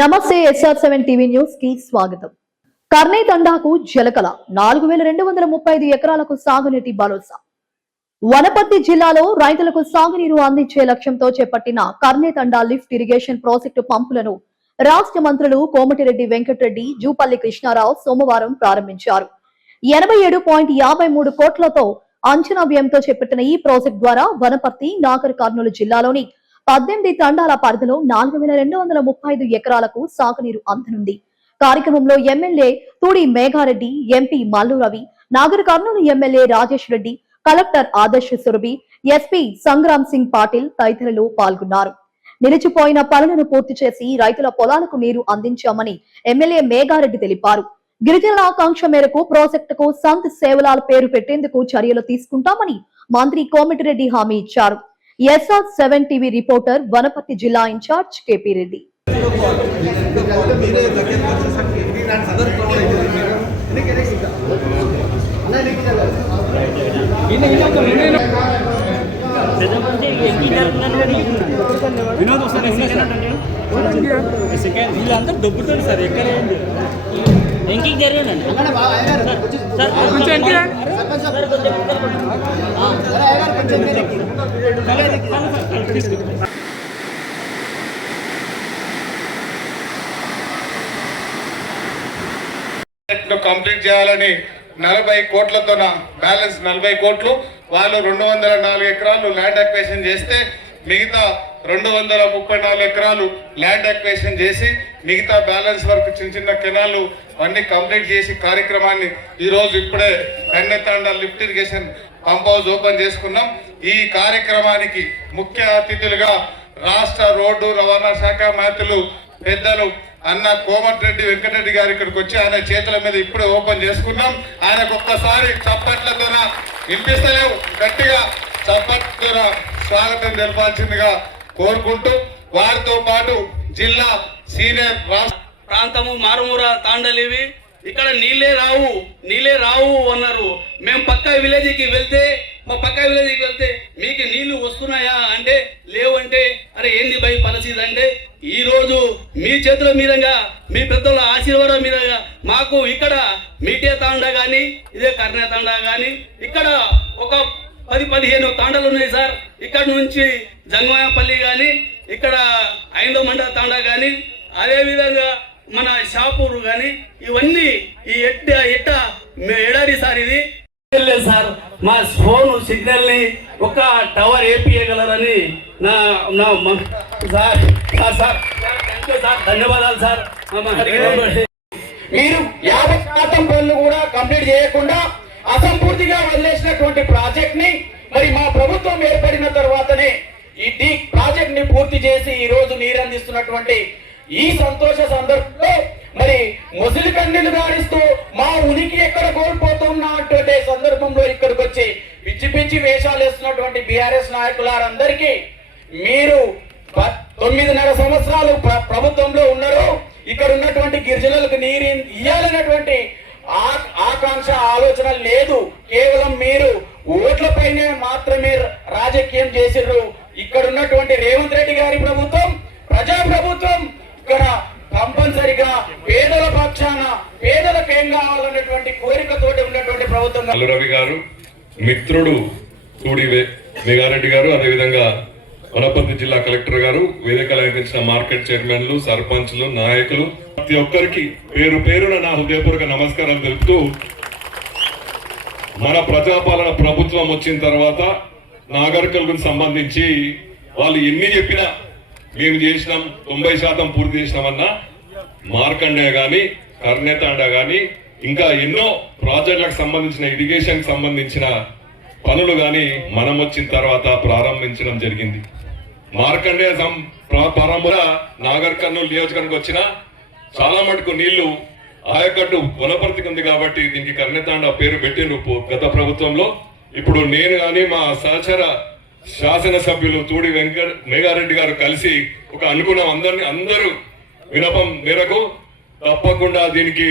నమస్తే SR7 TV news కి స్వాగతం. కర్నై తండాకు జలకల 4235 ఎకరాలకు సాగునీటి భరోసా. వనపర్తి జిల్లాలో రైతులకు సాగునీరు అందించే లక్ష్యంతో చేపట్టిన కర్నై తండా లిఫ్ట్ ఇరిగేషన్ ప్రాజెక్టు పంపులను రాష్ట్ర మంత్రులు కోమటిరెడ్డి వెంకటరెడ్డి, జూపల్లి కృష్ణారావు సోమవారం ప్రారంభించారు. 87.53 కోట్లతో అంచనా వ్యయంతో చేపట్టిన ఈ ప్రాజెక్టు ద్వారా వనపర్తి, నాగర్ కర్నూలు జిల్లాలోని 18 తండాల పరిధిలో 4235 ఎకరాలకు సాగునీరు అందనుంది. కార్యక్రమంలో MLA Thudi Megha Reddy, MP Mallu Ravi, Nagar Kurnool MLA Rajesh Reddy, collector ఆదర్శ సురభి, ఎస్పీ సంగ్రామ్ సింగ్ పాటిల్ తదితరులు పాల్గొన్నారు. నిలిచిపోయిన పనులను పూర్తి చేసి రైతుల పొలాలకు నీరు అందించామని ఎమ్మెల్యే మేఘారెడ్డి తెలిపారు. గిరిజనుల ఆకాంక్ష మేరకు ప్రాజెక్టుకు సంత్ సేవలాల్ పేరు పెట్టేందుకు చర్యలు తీసుకుంటామని మంత్రి కోమటిరెడ్డి హామీ ఇచ్చారు. SR7 టీవీ రిపోర్టర్ వనపర్తి జిల్లా ఇన్ఛార్జ్ కేపీ రెడ్డి. వీళ్ళంతా డబ్బుతారు సార్ ఎక్కడ ఎంకి జరిగానండి కంప్లీట్ చేయాలని 40 కోట్లతో బ్యాలెన్స్ 40 కోట్లు వాళ్ళు 204 ఎకరాలు ల్యాండ్ అక్విజిషన్ చేస్తే మిగతా 234 ఎకరాలు ల్యాండ్ అక్విజిషన్ చేసి మిగతా బ్యాలెన్స్ వర్క్ చిన్న చిన్న కెనాలు అన్ని కంప్లీట్ చేసి కార్యక్రమాన్ని ఈరోజు ఇప్పుడే Kannetanda lift irrigation pump house open చేసుకున్నాం. ఈ కార్యక్రమానికి ముఖ్య అతిథులుగా రాష్ట్ర రోడ్డు రవాణా శాఖ మంత్రులు పెద్దలు అన్న కోమటిరెడ్డి వెంకటరెడ్డి గారు ఇక్కడికి వచ్చి ఆయన చేతుల మీద ఇప్పుడే ఓపెన్ చేసుకున్నాం. ఆయనకు ఒక్కసారి చప్పట్లతో వినిపిస్తలేవు, గట్టిగా చప్పట్లతో స్వాగతం తెలపాల్సిందిగా కోరుకుంటూ వారితో పాటు జిల్లా సీనియర్ రాష్ట్ర ప్రాంతము మారుమూర తాండలివి ఇక్కడ నీళ్ళే రావు అన్నారు. మేము పక్క విలేజ్కి వెళ్తే మీకు నీళ్లు వస్తున్నాయా అంటే లేవంటే అరే ఏంది భయ పరిస్థితి అంటే ఈ రోజు మీ చేతుల మీదుగా మీ పెద్దల ఆశీర్వాదం మీదుగా మాకు ఇక్కడ మీటే తాండా కానీ ఇదే కర్ణే తాండా కానీ ఇక్కడ ఒక 10-15 తాండాలు ఉన్నాయి సార్. ఇక్కడ నుంచి జంగమాయపల్లి కానీ ఇక్కడ ఐందో మండల తాండా కానీ అదేవిధంగా మన షాపూర్ కానీ ఇవన్నీ ఈ ఎట్ట ఎడారి సార్. ఇది సార్ మా ఫోన్ సిగ్నల్ ని ఒక టవర్ ఏపీయగలరని సార్ ధన్యవాదాలు సార్. మీరు 50% పనులు కూడా కంప్లీట్ చేయకుండా అసంపూర్తిగా వదిలేసినటువంటి ప్రాజెక్ట్ ని మరి మా ప్రభుత్వం ఏర్పడిన తర్వాతనే ఈ ప్రాజెక్ట్ ని పూర్తి చేసి ఈ రోజు నీరందిస్తున్నటువంటి ఈ సంతోష సందర్భంలో మరి ముసలి కన్నీళ్లు గారిస్తూ మా ఉనికి ఎక్కడ కోల్పోతున్నటువంటి సందర్భంలో ఇక్కడికి వచ్చి పిచ్చి పిచ్చి వేషాలు వేస్తున్నటువంటి బీఆర్ఎస్ నాయకులందరికీ మీరు 9.5 సంవత్సరాలు ప్రభుత్వంలో ఉన్నారు. ఇక్కడ ఉన్నటువంటి గిరిజనులకు నీరు ఇయ్యాలన్నటువంటి ఆకాంక్ష ఆలోచన లేదు. కేవలం మీరు ఓట్లపైనే మాత్రమే రాజకీయం చేసిర్రు. ఇక్కడ ఉన్నటువంటి రేవంత్ రెడ్డి గారి ప్రభుత్వం ప్రజా ప్రభుత్వం. ఇక్కడ కంపల్సరిగా పేదల పక్షాన పేదలకు ఏం కావాలన్నటువంటి కోరికతోటి ఉన్నటువంటి ప్రభుత్వం. మల్లు రవి గారు, మిత్రుడు తూడి మేఘారెడ్డి గారు, అదేవిధంగా వనపర్తి జిల్లా కలెక్టర్ గారు, వేదిక అలంకరించిన మార్కెట్ చైర్మన్లు, సర్పంచ్లు, నాయకులు ప్రతి ఒక్కరికి పేరు పేరున నా హృదయపూర్వక నమస్కారాలు తెలుపుతూ మన ప్రజాపాలన ప్రభుత్వం వచ్చిన తర్వాత నాగరికలకు సంబంధించి వాళ్ళు ఎన్ని చెప్పినా మేము చేసినాం 90% పూర్తి చేసినామన్నా మార్కండే గాని కర్ణేతాండ గాని ఇంకా ఎన్నో ప్రాజెక్టులకు సంబంధించిన ఇరిగేషన్ సంబంధించిన పనులు గాని మనం వచ్చిన తర్వాత ప్రారంభించడం జరిగింది. మార్కండే ప్రారంభంలో నాగర్ కర్నూలు నియోజకవర్గానికి వచ్చిన చాలా మటుకు నీళ్లు ఆయకట్టు వనపర్తికి ఉంది కాబట్టి దీనికి కర్ణేతాండ పేరు పెట్టిండ్రు గత ప్రభుత్వంలో. ఇప్పుడు నేను గాని మా సహచర శాసనసభ్యులు తూడి మేఘారెడ్డి గారు కలిసి ఒక అనుకున్నాం, అందరూ వినపం మేరకు తప్పకుండా దీనికి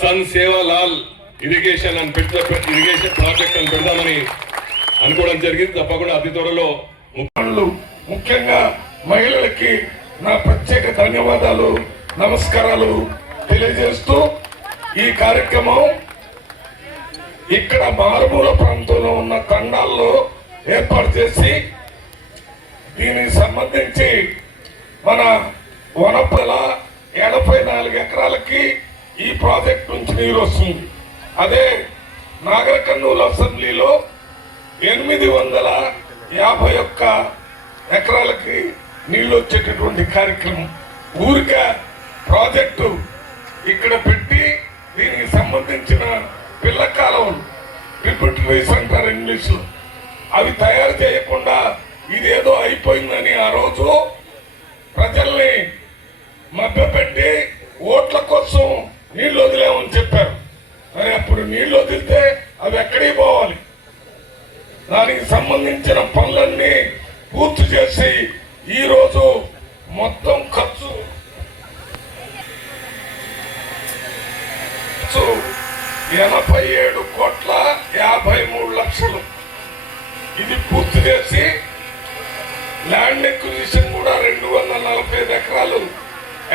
సన్ సేవాలాల్ ఇరిగేషన్ ఇరిగేషన్ ప్రాజెక్ట్ అని పెడదామని అనుకోవడం జరిగింది. తప్పకుండా అతి త్వరలో ముఖ్యంగా మహిళలకి నా ప్రత్యేక ధన్యవాదాలు. నమస్కారాలు తెలియజేస్తూ ఈ కార్యక్రమం ఇక్కడ మారుమూల ప్రాంతంలో ఉన్న తండాల్లో ఏర్పాటు చేసి దీనికి సంబంధించి మన వనపల 84 ఎకరాలకి ఈ ప్రాజెక్ట్ నుంచి నీరు వస్తుంది. అదే నాగర్ కర్నూలు అసెంబ్లీలో 851 ఎకరాలకి నీళ్లు వచ్చేటటువంటి కార్యక్రమం. ఊరికే ప్రాజెక్టు ఇక్కడ పెట్టి దీనికి సంబంధించిన పిల్ల కాలువలు ట్రిబ్యూటరీస్ అంటారు ఇంగ్లీష్లో, అవి తయారు చేయకుండా ఇదేదో అయిపోయిందని ఆ రోజు ప్రజల్ని మభ్యపెట్టి ఓట్ల కోసం నీళ్లు వదిలేమని చెప్పారు. మరి అప్పుడు నీళ్లు వదిలితే అవి ఎక్కడికి పోవాలి? దానికి సంబంధించిన పనులన్నీ పూర్తి చేసి ఈరోజు మొత్తం ఖర్చు 87,53,00,000 ఇది పూర్తి చేసి ల్యాండ్ ఎక్విజిషన్ కూడా 245 ఎకరాలు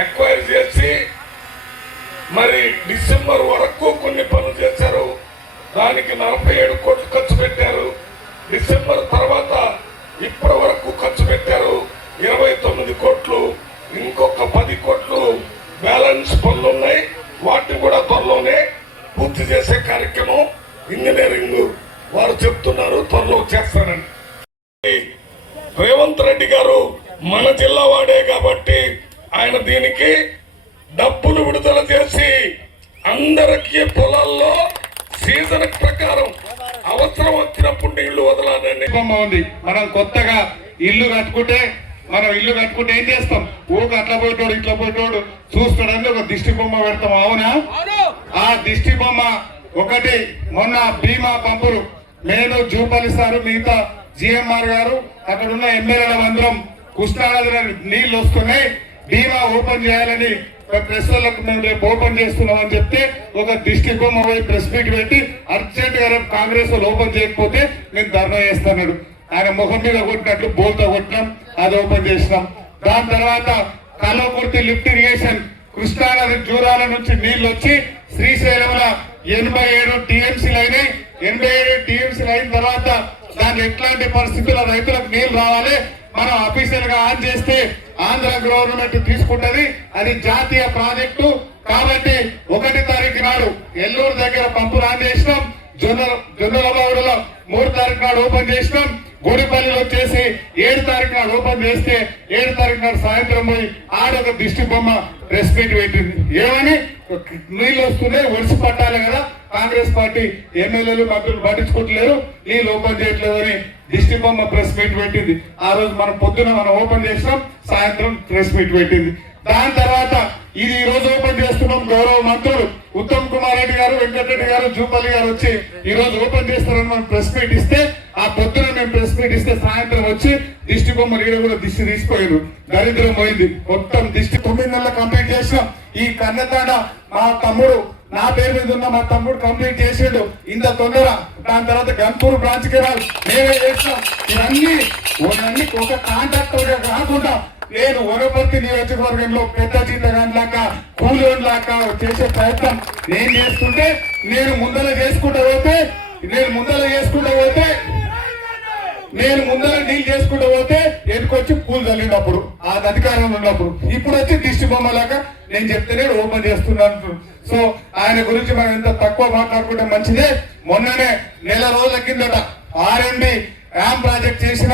ఎక్వైర్ చేసి మరి డిసెంబర్ వరకు కొన్ని పనులు చేశారు. దానికి 47 కోట్లు ఖర్చు పెట్టారు. డిసెంబర్ తర్వాత ఇప్పటి వరకు ఖర్చు పెట్టారు 29 కోట్లు. ఇంకొక 10 కోట్లు బ్యాలెన్స్ పనులు ఉన్నాయి. వాటిని కూడా త్వరలోనే పూర్తి చేసే కార్యక్రమం ఇంజనీరింగ్ వారు చెప్తున్నారు, త్వరలో చేస్తారని. రేవంత్ రెడ్డి గారు మన జిల్లా వాడే కాబట్టి ఆయన దీనికి డబ్బులు విడుదల చేసి అందరికీ పొలాల్లో సీజన్ ప్రకారం అవసరం వచ్చినప్పుడు నీళ్లు వదలాలని ఉంది. మనం కొత్తగా ఇల్లు కట్టుకుంటే ఏం చేస్తాం? ఊరికి అట్లా పోయేటోడు ఇట్లా పోయేటోడు చూస్తాడని ఒక దిష్టి బొమ్మ పెడతాం. అవునా? ఆ దిష్టి బొమ్మ ఒకటి మొన్న బీమా పంపులు నేను జూపల్లి సారు మిగతా జిఎంఆర్ గారు అక్కడ ఉన్న ఎమ్మెల్యేల అందరం కృష్ణానది నీళ్లు వస్తున్నాయి, బీమా ఓపెన్ చేయాలని ప్రెస్ వాళ్ళకు మేము రేపు ఓపెన్ చేస్తున్నాం అని చెప్తే ఒక దిష్టి బొమ్మ పోయి ప్రెస్ మీట్ పెట్టి అర్జెంట్ గా కాంగ్రెస్ వాళ్ళు ఓపెన్ చేయకపోతే నేను ధర్నా చేస్తున్నాడు. ఆయన ముఖం మీద కొట్టినట్లు బోల్తో కొట్టినాం, అది ఓపెన్ చేసినాం. దాని తర్వాత కల్వకుర్తి లిఫ్ట్ ఇరిగేషన్ కృష్ణానది జూరాల నుంచి నీళ్లు వచ్చి శ్రీశైలంలో 87 టీఎంసీలు అయినాయి. 87 టీఎంసీలు అయిన తర్వాత దాని ఎట్లాంటి పరిస్థితుల్లో రైతులకు నీళ్లు రావాలి, మనం అఫీషియల్ గా ఆన్ చేస్తే ఆంధ్ర గవర్నమెంట్ తీసుకుంటది. అది జాతీయ ప్రాజెక్టు కాబట్టి 1 తారీఖు నాడు ఎల్లూరు దగ్గర పంపులు ఆన్ చేసినాం. జొన్నలబావుడులో 3 తారీఖు నాడు ఓపెన్ చేసినాం. గోడిపల్లిలో వచ్చేసి 7 తారీఖు నాడు ఓపెన్ చేస్తే 7 తారీఖు నాడు సాయంత్రం పోయి ఆడొక దిష్టి బొమ్మ ప్రెస్ మీట్ పెట్టింది. ఏమని? నీళ్ళు వస్తున్నాయి, ఒడిసి పట్టాలి కదా, కాంగ్రెస్ పార్టీ ఎమ్మెల్యేలు మంత్రులు పట్టించుకోవట్లేరు, నీళ్ళు ఓపెన్ చేయట్లేదు అని దిష్టి బొమ్మ ప్రెస్ మీట్ పెట్టింది. ఆ రోజు మనం పొద్దున ఓపెన్ చేసినాం, సాయంత్రం ప్రెస్ మీట్ పెట్టింది. దాని తర్వాత ఇది ఈ రోజు ఓపెన్ చేస్తున్నాం. గౌరవ మంత్రులు ఉత్తమ్ కుమార్ రెడ్డి గారు, వెంకటరెడ్డి గారు, జూపల్లి గారు వచ్చి ఈ రోజు ఓపెన్ చేస్తారని మనం ప్రెస్ మీట్ ఇస్తే, ఆ పొద్దున మేము ప్రెస్ మీట్ ఇస్తే సాయంత్రం వచ్చి దిష్టి బొమ్మ రీడ కూడా దిష్టి తీసిపోయారు. దరిద్రం పోయింది. మొత్తం దిష్టి 9 నెలలు కంప్లీట్ చేసినాం. ఈ కన్నెతాడ మా తమ్ముడు, నా పేరు మీద ఉన్న మా తమ్ముడు కంప్లీట్ చేసాడు ఇంత తొందర. దాని తర్వాత గన్పూర్ బ్రాంచ్ కెనాల్ మేమే చేసినాం. ఇవన్నీ ఒక కాంట్రాక్టర్ కాకుండా నేను వనపర్తి నియోజకవర్గంలో పెద్ద జీతగాన్లాగా కూలోన్లాగా చేసే ప్రయత్నం నేను చేస్తుంటే, నేను ముందర చేసుకుంటూ పోతే డీల్ చేసుకుంటూ పోతే ఎన్నుకొచ్చి పూలు చల్లినప్పుడు ఆ అధికారంలో ఉన్నప్పుడు, ఇప్పుడు వచ్చి దిష్టి బొమ్మలాగా నేను చెప్తేనే ఓపెన్ చేస్తున్నాను. సో ఆయన గురించి మనం ఎంత తక్కువ మాట్లాడుకుంటే మంచిదే. మొన్ననే నెల రోజుల కిందట R&D ర్యామ్ ప్రాజెక్ట్ చేసిన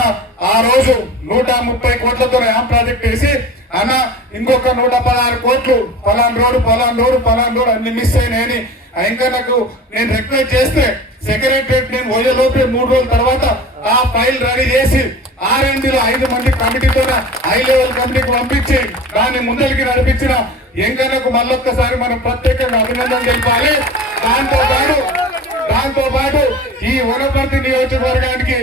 ఆ రోజు 130 కోట్లతో ర్యామ్ ప్రాజెక్ట్ వేసి అన్న ఇంకొక 116 కోట్లు పలాన్ రోడ్డు అన్ని మిస్ అయినాయని ఇంకా నాకు నేను రిక్వెస్ట్ చేస్తే సెక్రటరియట్ నేను పోయేలోపే 3 రోజుల తర్వాత ఆ ఫైల్ రెడీ చేసి R&Dలో 5 మంది కమిటీతో హై లెవెల్ కమిటీకి పంపించి దాన్ని ముందరికి నడిపించిన ఎంకన్నకు మళ్ళొక్కసారి మనం ప్రత్యేకంగా అభినందన తెలిపాలి. దాంతో పాటు ఈ వనపర్తి నియోజకవర్గానికి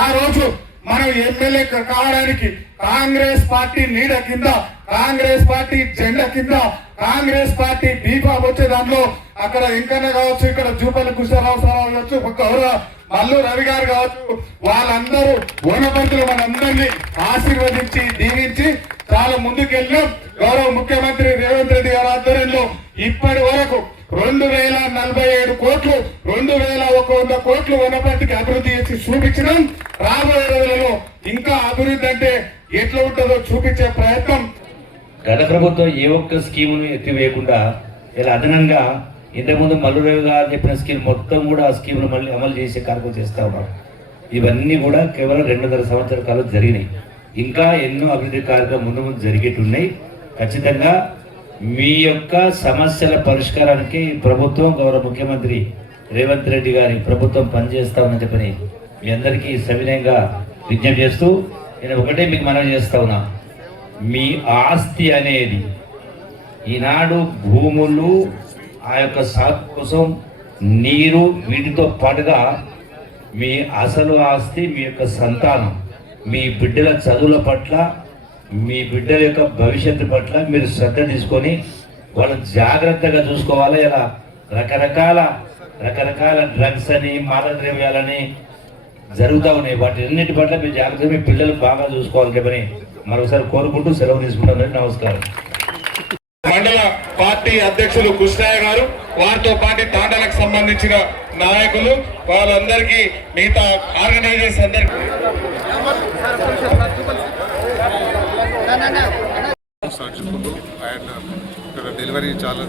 ఆ రోజు మనం ఎమ్మెల్యే కావడానికి కాంగ్రెస్ పార్టీ నీడ కింద, కాంగ్రెస్ పార్టీ జెండా కింద, కాంగ్రెస్ పార్టీ బీఫామ్ వచ్చే దాంట్లో అక్కడ ఇంకన్నా కావచ్చు, ఇక్కడ జూపల్లి కృష్ణరావు కావచ్చు, గౌరవ మల్లు రవి గారు కావచ్చు, వాళ్ళందరూ వనపంతులు మనందరినీ ఆశీర్వదించి దీవించి చాలా ముందుకెళ్ళాం. గౌరవ ముఖ్యమంత్రి రేవంత్ రెడ్డి గారి ఆధ్వర్యంలో ఇప్పటి వరకు 2047 కోట్లు 2100 కోట్లు వనపర్తికి అభివృద్ధి చేసి చూపించడం. రాబోయే రోజులలో ఇంకా అభివృద్ధి అంటే ఎట్లా ఉంటుందో చూపించే ప్రయత్నం. గత ప్రభుత్వం ఏ ఒక్క స్కీమును ఎత్తివేయకుండా ఇలా అదనంగా ఇంతకుముందు మల్లురావు గారు చెప్పిన స్కీమ్ మొత్తం కూడా ఆ స్కీమ్ను మళ్ళీ అమలు చేసే కార్యక్రమం చేస్తూ ఉన్నారు. ఇవన్నీ కూడా కేవలం 2.5 సంవత్సరాల కాలం జరిగినాయి. ఇంకా ఎన్నో అభివృద్ధి కార్యక్రమం ముందు ముందు జరిగేట్టున్నాయి. ఖచ్చితంగా మీ యొక్క సమస్యల పరిష్కారానికి ప్రభుత్వం, గౌరవ ముఖ్యమంత్రి రేవంత్ రెడ్డి గారి ప్రభుత్వం పనిచేస్తామని చెప్పని మీ అందరికీ సవినయంగా విజ్ఞప్తి చేస్తూ నేను ఒకటే మీకు మనవి చేస్తా ఉన్నా. మీ ఆస్తి అనేది ఈనాడు భూములు, ఆ యొక్క సాగు కోసం నీరు, వీటితో పాటుగా మీ అసలు ఆస్తి మీ యొక్క సంతానం, మీ బిడ్డల చదువుల పట్ల, మీ బిడ్డల యొక్క భవిష్యత్తు పట్ల మీరు శ్రద్ధ తీసుకొని వాళ్ళని జాగ్రత్తగా చూసుకోవాలి. ఇలా రకరకాల డ్రగ్స్ అని, మాదక ద్రవ్యాలని జరుగుతూ ఉన్నాయి. వాటి అన్నిటి పట్ల మీరు జాగ్రత్తగా మీ పిల్లలు బాగా చూసుకోవాలి చెప్పని మరొకసారి కోరుకుంటూ సెలవు తీసుకుంటాను. నమస్కారం. మండల పార్టీ అధ్యక్షులు కృష్ణయ్య గారు, వారితో పాటు తాండాలకు సంబంధించిన నాయకులు, వాళ్ళందరికీ మిగతా ఆర్గనైజర్స్ అందరికీ అండ్ ఇక్కడ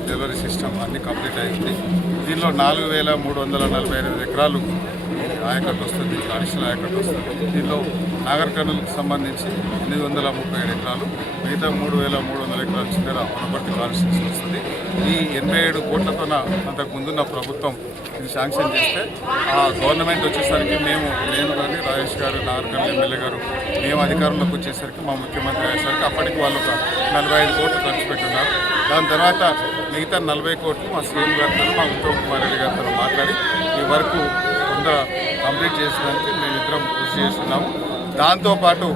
డెలివరీ సిస్టమ్ అన్ని కంప్లీట్ అయింది. దీనిలో 4345 ఎకరాలు ఆయకట్టు వస్తుంది, అడిషనల్ ఆయకట్టు వస్తుంది. దీనిలో నాగర్ కర్నూలుకు సంబంధించి 837 ఎకరాలు, మిగతా 3300 ఎకరాలు చిన్నర వనపర్తి కాన్స్టిట్యూన్సీ వస్తుంది. ఈ 87 కోట్లతో అంతకు ముందున్న ప్రభుత్వం ఇది శాంక్షన్ చేస్తే ఆ గవర్నమెంట్ వచ్చేసరికి నేను కానీ రాజేష్ గారు, నాగర్ కర్నూలు ఎమ్మెల్యే గారు, మేము అధికారంలోకి వచ్చేసరికి మా ముఖ్యమంత్రి అయ్యేసరికి అప్పటికి వాళ్ళు ఒక 45 కోట్లు ఖర్చు పెట్టున్నారు. దాని తర్వాత మిగతా 40 కోట్లు మా సీఎం గారితో, మా ఉత్తమ్ కుమార్ రెడ్డి గారితో మాట్లాడి ఈ వరకు తొందర కంప్లీట్ చేసడానికి మేమిద్దరం కృషి చేస్తున్నాము. దాంతోపాటు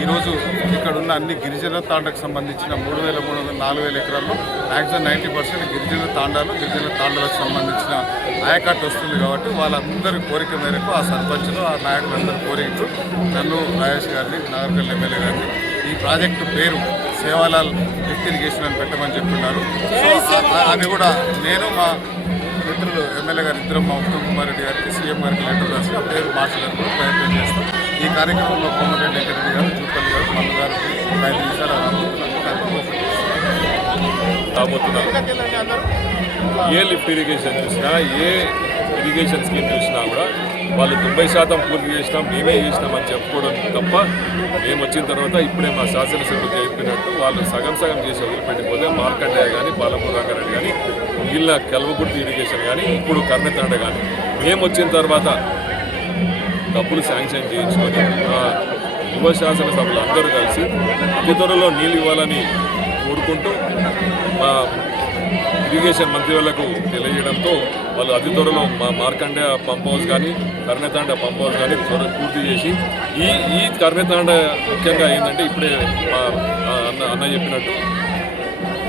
ఈరోజు ఇక్కడ ఉన్న అన్ని గిరిజన తాండకు సంబంధించిన 3300-4000 ఎకరాల్లో మ్యాక్సిమం 90% గిరిజన తాండాలకు సంబంధించిన ఆయకట్టు వస్తుంది. కాబట్టి వాళ్ళందరి కోరిక మేరకు ఆ సర్పంచులు, ఆ నాయకులందరి కోరికలు నన్ను, రాజేష్ గారిని, నాగర్కర్నూలు ఎమ్మెల్యే గారిని ఈ ప్రాజెక్టు పేరు సేవాలాల్ లిఫ్ట్ ఇరిగేషన్ అని పెట్టమని చెప్తున్నారు. సో అది కూడా నేను, మా మిత్రులు ఎమ్మెల్యే గారు ఇద్దరం, మా ఉత్తమ్ కుమార్ రెడ్డి గారికి, సీఎం గారికి లెటర్ రాసి ఆ పేరు మార్చడానికి కూడా ప్రయత్నం చేస్తాం. ఈ కార్యక్రమంలో కోమటిరెడ్డి వెంకటరెడ్డి గారు, జూపల్లి గారు, మల్లు గారు 5 నిమిషాలు రాబోతున్నారు. ఏ లిఫ్ట్ ఇరిగేషన్ చూసినా, ఏ ఇరిగేషన్ స్కీమ్ చూసినా కూడా వాళ్ళు 90% పూర్తి చేసినాం, మేమే చేసినామని చెప్పుకోవడం తప్ప, మేము వచ్చిన తర్వాత ఇప్పుడే మా శాసనసభ్యులు చెప్పినట్టు వాళ్ళు సగం చేసి వదిలిపెట్టిపోతే మార్కండేయ కానీ, పాలమూరు రంగారెడ్డి కానీ, మిగిలిన కల్వకుర్తి ఇరిగేషన్ కానీ, ఇప్పుడు కర్ణతాండ కానీ మేము వచ్చిన తర్వాత డబ్బులు శాంక్షన్ చేయించుకొని యువ శాసనసభ్యులు అందరూ కలిసి అతి త్వరలో నీళ్ళు ఇవ్వాలని కోరుకుంటూ మా ఇరిగేషన్ మంత్రి వాళ్లకు తెలియజేయడంతో వాళ్ళు అతి త్వరలో మా మార్కండేయ పంప్ హౌస్ కానీ, కర్ణతాండ పంప్ హౌస్ కానీ పూర్తి చేసి ఈ కర్ణతాండ ముఖ్యంగా ఏంటంటే ఇప్పుడే మా అన్న చెప్పినట్టు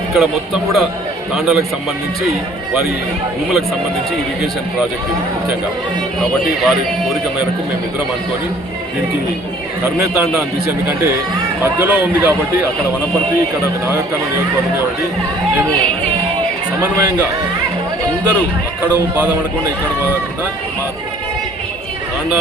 ఇక్కడ మొత్తం కూడా తాండాలకు సంబంధించి, వారి భూములకు సంబంధించి ఇరిగేషన్ ప్రాజెక్ట్ ఇది ముఖ్యంగా. కాబట్టి వారి కోరిక మేరకు మేము ఇద్దరం అనుకొని దీనికి కర్ణతాండ అని తీసి, ఎందుకంటే మధ్యలో ఉంది కాబట్టి అక్కడ వనపర్తి, ఇక్కడ నాగర్ కర్నూలు నియోజకవర్గం కాబట్టి మేము సమన్వయంగా అందరూ అక్కడ బాధపడకుండా ఇక్కడ బాధపడకుండా మా తాండా